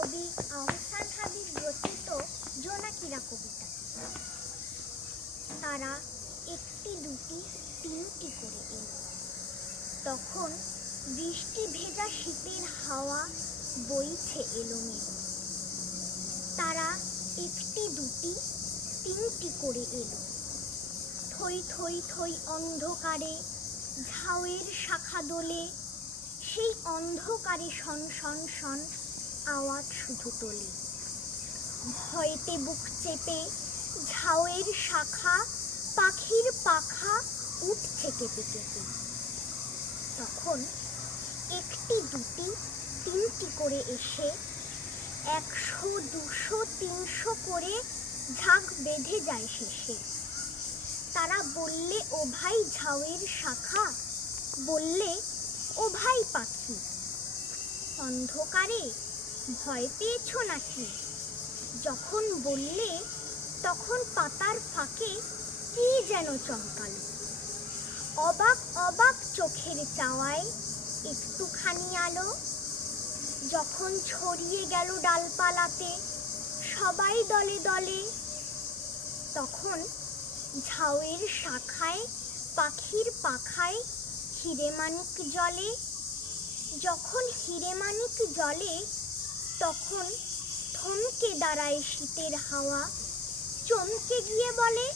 কবি আহসান হাবীব রচিত জোনাকিরা কবিতা। তারা একটি দুটি তিনটি করে এলো। তখন বৃষ্টি ভেজা শীতের হাওয়া বইছে এলোমেলো। তারা একটি দুটি তিনটি করে এলো। থই থই থই অন্ধকারে ঝাউয়ের শাখা দোলে, সেই অন্ধকারে শন শন শন আওয়াজ শুধু তোলে। ভয়েতে বুক চেপে ঝাউয়ের শাখা পাখির পাখা উঠছে কেঁপে কেঁপে। তখন একটি দুটি তিনটি করে এসে 100 200 300 করে ঝাঁক বেঁধে যায় শেষে। তারা বললে ও ভাই ঝাউয়ের শাখা, বললে ও ভাই পাখি, অন্ধকারে ভয় পেয়েছো নাকি? যখন বললে তখন পাতার ফাঁকে কি যেন চমকালো। অবাক অবাক চোখের চাওয়ায় একটুখানি আলো যখন ছড়িয়ে গেল ডালপালাতে সবাই দলে দলে, তখন ঝাউয়ের শাখায় পাখির পাখায় হিরেমানিক জ্বলে। যখন হিরেমানিক জ্বলে তখন থমকে দাঁড়ায় শীতের হাওয়া, চমকে গিয়ে বলে,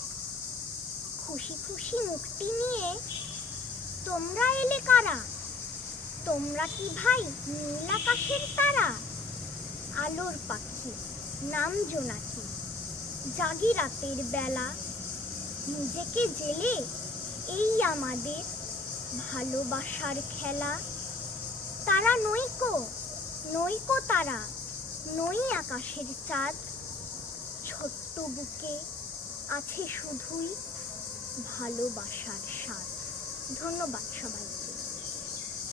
খুশি খুশি মুক্তি নিয়ে তোমরা এলে কারা? তোমরা কি ভাই নীল আকাশের তারা? আলোর পাখি নাম জোনাকি, জাগি রাতের বেলা, নিজেকে জেলে এই আমাদের ভালোবাসার খেলা। তারা নইকো নইকো তারা, নই আকাশের চাঁদ, ছোট্ট বুকে আছে শুধুই ভালোবাসার স্বাদ। ধন্যবাদ সবাইকে।